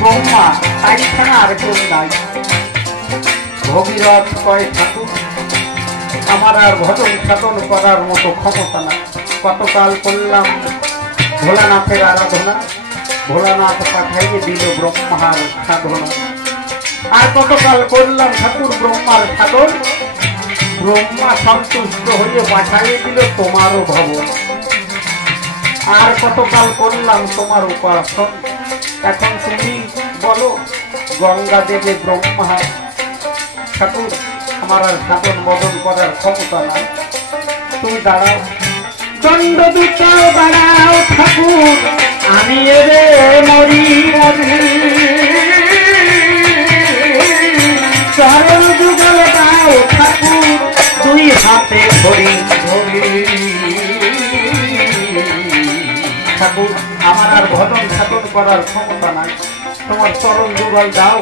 ব্রহ্মা তাই ছাড়া আর কেউ নাই। ভগীরথ কয় ঠাকুর আমার আর ভজন সাধন করার মতো ক্ষমতা না। কতকাল করলাম ভোলানাথের আরাধনা, ভোলানাথ পাঠাইয়ে দিল ব্রহ্মার সাধনা। আর কতকাল করলাম ঠাকুর ব্রহ্মার সাধন, ব্রহ্মা সন্তুষ্ট হয়ে পাঠাইয়ে দিল তোমারও ভবন। আর কতকাল করলাম তোমার উপাসন, এখন তুমি বলো গঙ্গা দেবে ব্রহ্মা ঠাকুর আমার আর সাধন বদন করার ক্ষমতা নাই। তুমি দাঁড়াও, দণ্ড দুটাও দাঁড়াও ঠাকুর, আমি এরে মরি মরি। চরণ যুগল দাও ঠাকুর, দুই হাতে ধরি ধরি। ঠাকুর আমার আর ভজন সাধন করার ক্ষমতা নাই, তোমার চরণ যুগল দাও,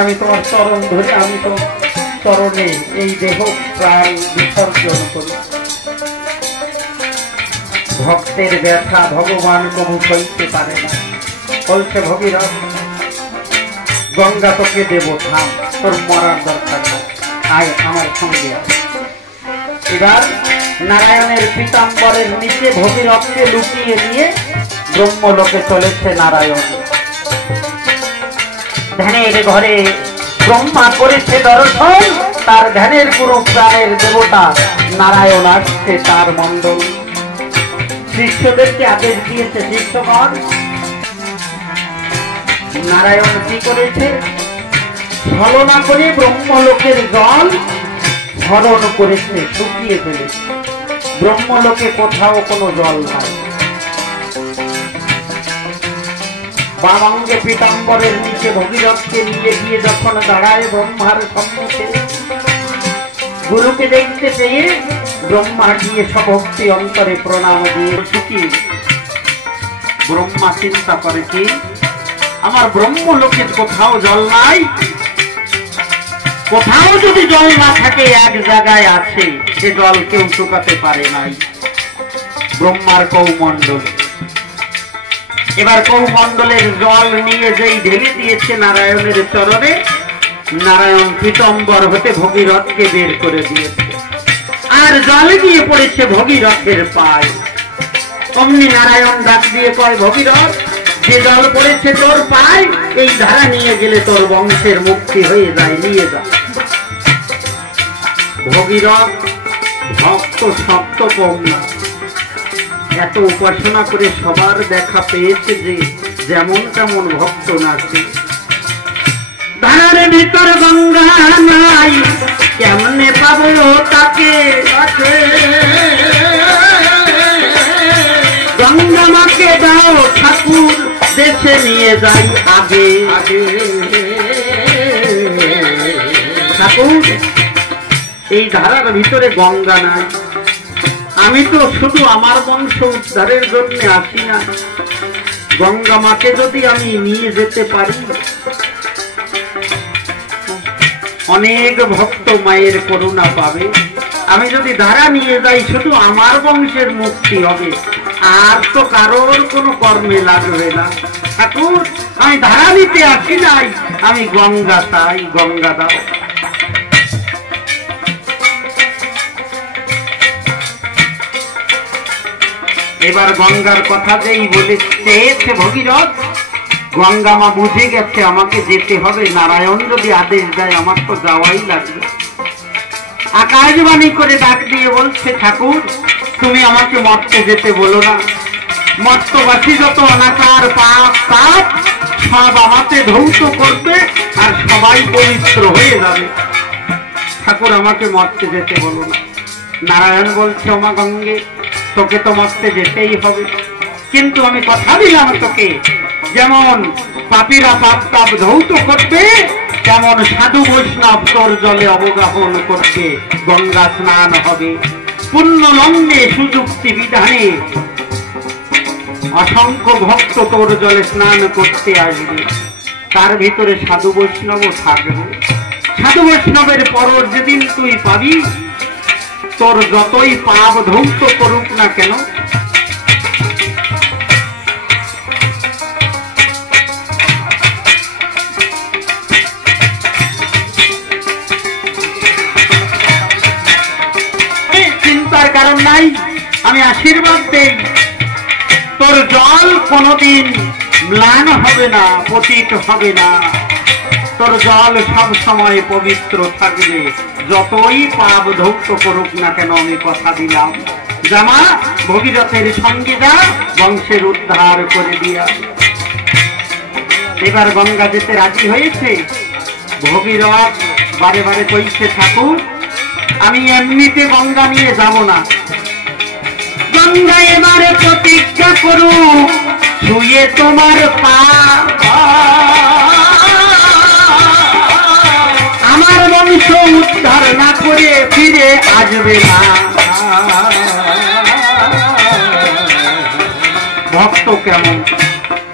আমি তোমার চরণ ধরে আমি তো চরণে এই দেহ প্রাণ বিসর্জন করি। ভক্তের ব্যথা ভগবান কবু সইতে পারে না। বলছে ভগীরথ গঙ্গা তোকে দেব থাম, তোর মরার দরকার না, আয় আমার সঙ্গে। এবার নারায়ণের পীতাম্বরের নিচে ভগীরথকে লুকিয়ে নিয়ে ব্রহ্মলোকে চলেছে নারায়ণ। ধ্যানের ঘরে ব্রহ্মা করেছে দর্শন, তার ধ্যানের পুরো প্রাণের দেবতা নারায়ণ আসছে তার মণ্ডল। শিষ্যদেরকে আদেশ দিয়েছে, শিষ্যগণ নারায়ণ কি করেছে, ছলনা করে ব্রহ্মলোকের জল হরণ করেছে, শুকিয়ে ফেলেছে। ব্রহ্মলোকে কোথাও কোনো জল নাই। বামাঙ্গে পীতাম্বরের নিচে ভগীরথকে নিয়ে গিয়ে যখন দাঁড়ায় ব্রহ্মার সম্মুখে, গুরুকে দেখতে পেয়ে ব্রহ্মা গিয়ে সভক্তি অন্তরে প্রণাম দিয়ে সুখী। ব্রহ্মা চিন্তা করে কি আমার ব্রহ্মলোকে কোথাও জল নাই, কোথাও যদি জল না থাকে এক জায়গায় আছে, সে জল কেউ শুকাতে পারে নাই, ব্রহ্মার কৌমণ্ডল। এবার কৌমণ্ডলের জল নিয়ে যেই ঢেলে দিয়েছে নারায়ণের চরণে, নারায়ণ পীতাম্বর হতে ভগীরথকে বের করে দিয়েছে, আর জল গিয়ে পড়েছে ভগীরথের পায়। অমনি নারায়ণ ডাক দিয়ে কয় ভগীরথ যে জল পড়েছে তোর পায়, এই ধারা নিয়ে গেলে তোর বংশের মুক্তি হয়ে যায়, নিয়ে যা। ভগীরথ ভক্ত শক্ত কম না, এত উপাসনা করে সবার দেখা পেয়েছে যে যেমন তেমন ভক্ত নাচে। ধারার ভিতর গঙ্গা নাই, কেমনে পাবো তাকে, গঙ্গা মাকে দাও ঠাকুর, দেশে নিয়ে যাই আগে আগে। ঠাকুর এই ধারার ভিতরে গঙ্গা নাই, আমি তো শুধু আমার বংশ উদ্ধারের জন্য আসি না, গঙ্গা মাকে যদি আমি নিয়ে যেতে পারি অনেক ভক্ত মায়ের করুণা পাবে। আমি যদি ধারা নিয়ে যাই শুধু আমার বংশের মুক্তি হবে, আর তো কারোর কোনো কর্মে লাগবে না। ঠাকুর আমি ধারা নিতে আসি নাই, আমি গঙ্গা চাই, গঙ্গা দাও। এবার গঙ্গার কথা যেই বলে চেয়েছে ভগীরথ, গঙ্গা মা বুঝে গেছে আমাকে যেতে হবে, নারায়ণ যদি আদেশ দেয় আমার তো যাওয়াই লাগবে। আকাশবাণী করে ডাক দিয়ে বলছে ঠাকুর তুমি আমাকে মর্তে যেতে বলো না, মর্তবাসী যত অনাচার পাপ তাপ সব আমাকে ধ্বংস করবে আর সবাই পবিত্র হয়ে যাবে। ঠাকুর আমাকে মর্তে যেতে বলো না। নারায়ণ বলছে ওমা গঙ্গে তোকে তো মর্তে যেতেই হবে, কিন্তু আমি কথা দিলাম তোকে যেমন পাপীরা পাপ তাপ ধৌত করবে, তেমন সাধু বৈষ্ণব তোর জলে অবগাহন করবে, গঙ্গা স্নান হবে। পুণ্য লগ্নে সুযুক্তি বিধানে অসংখ্য ভক্ত তোর জলে স্নান করতে আসবে, তার ভিতরে সাধু বৈষ্ণবও থাকবে। সাধু বৈষ্ণবের পরর যেদিন তুই পাবি, তোর যতই পাপ ধ্বংস করুক না কেন, চাই, আমি আশীর্বাদ দেই, তোর জল কোনোদিন ম্লান হবে না, পতিত হবে না। তোর জল সব সময় পবিত্র থাকবে, যতই পাপ ধৌত করুক না কেন। আমি কথা দিলাম, জামা ভগীরথের সঙ্গে যা, বংশের উদ্ধার করে দিয়া। এবার গঙ্গা যেতে রাজি হয়েছে। ভগীরথ বারে বারে কইছে, ঠাকুর আমি এমনিতে গঙ্গা নিয়ে যাব না, গঙ্গা এবারে প্রতিজ্ঞা করুক ছুঁয়ে তোমার পা, আমার বংশ উদ্ধার না করে ফিরে আসবে না। ভক্ত কেমন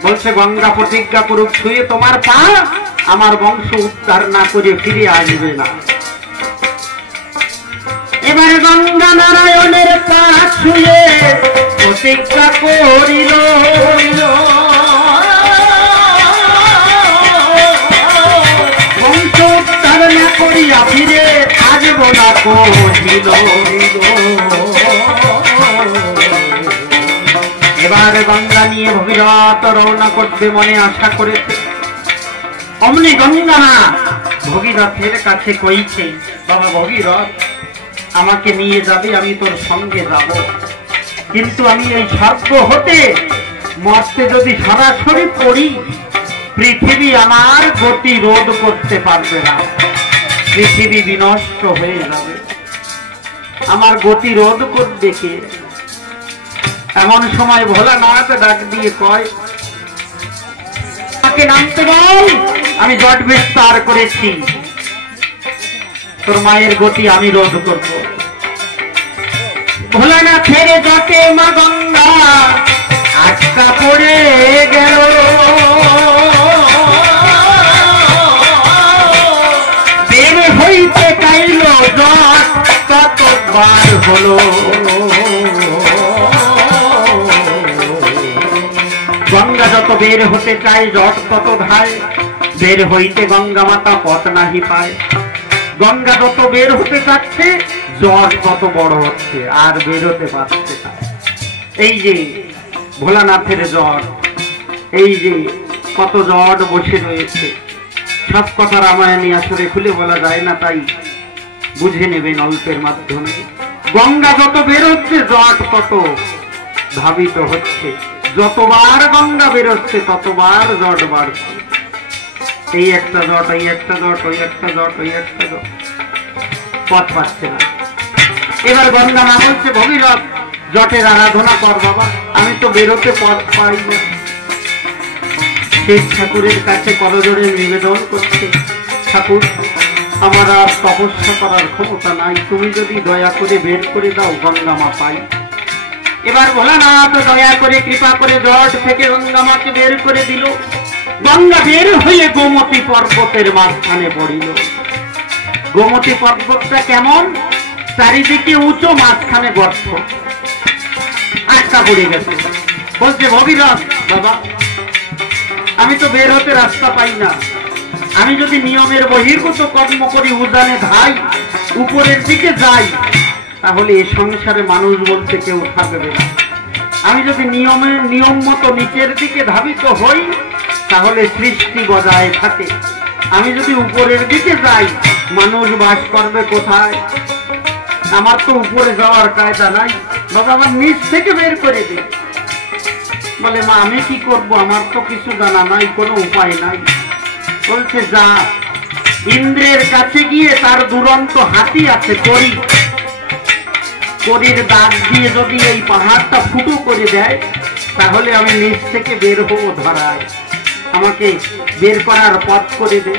বলছে, গঙ্গা প্রতিজ্ঞা করুক ছুঁয়ে তোমার পা, আমার বংশ উদ্ধার না করে ফিরে আসবে না। এবারে গঙ্গা নারায়ণের পা ছুঁয়ে প্রতিজ্ঞা করিল, বংশ উদ্ধার না করিয়া ফিরে আসব না কহিল। এবার গঙ্গা নিয়ে ভগীরথ রওনা করবে মনে আশা করেছে। অমনি গঙ্গা না ভগীরথের কাছে কইছে, বাবা ভগীরথ আমাকে নিয়ে যাবে, আমি তোর সঙ্গে যাব, কিন্তু আমি এই সর্প হতে মরতে যদি সরাসরি পড়ি, পৃথিবী আমার গতি রোধ করতে পারবে না, পৃথিবী বিনষ্ট হয়ে যাবে, আমার গতি রোধ করবে কে? এমন সময় ভোলানাথ ডাক দিয়ে কয়, আমাকে নামতে বল, আমি জট বিস্তার করেছি, তোর মায়ের গতি আমি রোধ করব। ভোলানাথের জটে মা গঙ্গা আটকা পড়ে গেল, বের হইতে চাইল জট কতবার হলো, গঙ্গা যত বের হতে চায় জট তত ধায়, বের হইতে গঙ্গা মাতা পথ নাহি পায়। গঙ্গা যত বের হতে চাচ্ছে জট কত বড় হচ্ছে, আর বেরোতে পারছে না। এই যে ভোলানাথের জট, এই যে কত জট বসে রয়েছে, সব কথা রামায়ণী আসলে খুলে বলা যায় না, তাই বুঝে নেবেন অল্পের মাধ্যমে। গঙ্গা যত বের হচ্ছে জট তত ধাবিত হচ্ছে, যতবার গঙ্গা বেরোচ্ছে ততবার জট বাড়ছে। এই একটা জট, এই একটা জট, ওই একটা জট, ওই একটা জট, পথ পাচ্ছে না। এবার গঙ্গা না বলছে, ভগীরথ জটের আরাধনা কর বাবা, আমি তো বেরোতে পথ পাই না। শিব ঠাকুরের কাছে করজোড়ে নিবেদন করছে, ঠাকুর আমার আর তপস্যা করার ক্ষমতা নাই, তুমি যদি দয়া করে বের করে দাও গঙ্গা মা পাই। এবার ভোলানাথ দয়া করে কৃপা করে জট থেকে গঙ্গা মাকে বের করে দিল। গঙ্গা বের হয়ে গোমতী পর্বতের মাঝখানে পড়িল। গোমতী পর্বতটা কেমন, চারিদিকে উঁচু, মাঝখানে গর্ত, আটকা পড়ে গেছে। বলছে, ভগীরথ বাবা আমি তো বের হতে রাস্তা পাই না, আমি যদি নিয়মের বহির্ভূত কর্ম করি, উজানে ধাই, উপরের দিকে যাই, তাহলে এ সংসারে মানুষ বলতে কেউ থাকবে না। আমি যদি নিয়ম মতো নিচের দিকে ধাবিত হই, তাহলে সৃষ্টি বজায় থাকে। আমি যদি উপরের দিকে যাই, মানুষ বাস করবে কোথায়? আমার তো উপরে যাওয়ার কায়দা নাই, বাবা আমার নিচ থেকে বের করে দে। বলে, মা আমি কি করব, আমার তো কিছু জানা নাই, কোনো উপায় নাই। বলছে, যা ইন্দ্রের কাছে গিয়ে, তার দুরন্ত হাতি আছে করি, করির দাঁত দিয়ে যদি এই পাহাড়টা ফুটো করে দেয়, তাহলে আমি নিচ থেকে বের হবো ধরায়, আমাকে বের করার পথ করে দে।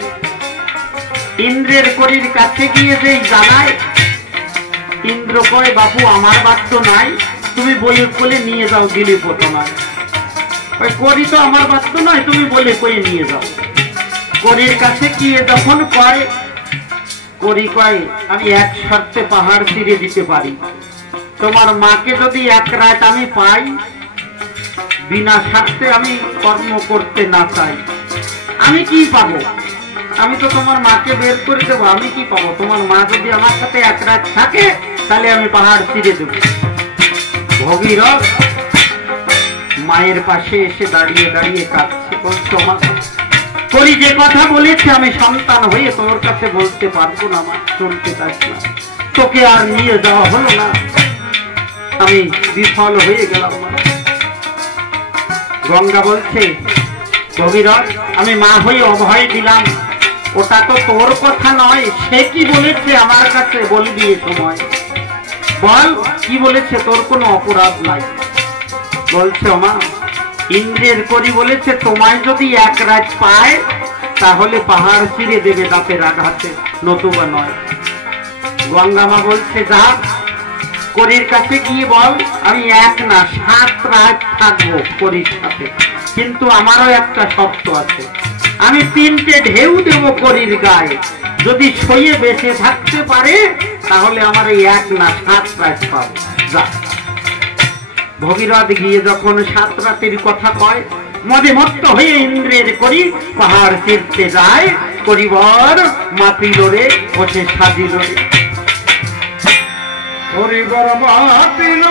ইন্দ্রের করির কাছে গিয়ে যেই জানায়, ইন্দ্র কয়, বাপু আমার বাধ্য নাই, তুমি বই বলে নিয়ে যাও, দিলে পতো নয়। করি তো আমার বাধ্য নয়, তুমি বলে কয়ে নিয়ে যাও। করির কাছে গিয়ে যখন কয়, করি কয়, আমি এক শর্তে পাহাড় ছিঁড়ে দিতে পারি, তোমার মাকে যদি এক রাত আমি পাই, বিনা স্বার্থে আমি কর্ম করতে না চাই, আমি কি পাবো? আমি তো তোমার মাকে বের করে দেবো, আমি কি পাবো? তোমার মা যদি আমার সাথে এক রাত থাকে, তাহলে আমি পাহাড় ছিঁড়ে দেবো। ভগীরথ মায়ের পাশে এসে দাঁড়িয়ে দাঁড়িয়ে কাঁদছে, বলছো মা করি যে কথা বলেছে আমি সন্তান হয়ে তোর কাছে বলতে পারবো না, মা চলতে চাস না, তোকে আর নিয়ে যাওয়া হলো না, আমি বিফল হয়ে গেলাম মা। গঙ্গা বলছে ভগীরথ আমি মা হয়ে অভয় দিলাম, ওটা তো তোর কথা নয়, সে কি বলেছে আমার কাছে বলবি এ সময়, বল কি বলেছে, তোর কোনো অপরাধ নাই। বলছে মা ইন্দ্রের করি বলেছে তোমায় যদি এক রাত পায় তাহলে পাহাড় ছিঁড়ে দেবে দাঁতের আঘাতে, নতুবা নয়। গঙ্গা মা বলছে যা করির কাছে গিয়ে বল আমি এক না 7 রাত থাকবো করির সাথে, কিন্তু আমারও একটা শর্ত আছে, আমি 3টে ঢেউ দেব করির গায়ে, যদি সইয়ে বেঁচে থাকতে পারে তাহলে আমার এই এক না 7 রাত পাবে, যা। ভগীরথ গিয়ে যখন 7 রাতের কথা কয়, মদে মত্ত হয়ে ইন্দ্রের করি পাহাড় ছিঁড়তে যায়, করিবর মাতিল রে বসে সাজিল রে, করিবর মাতিল।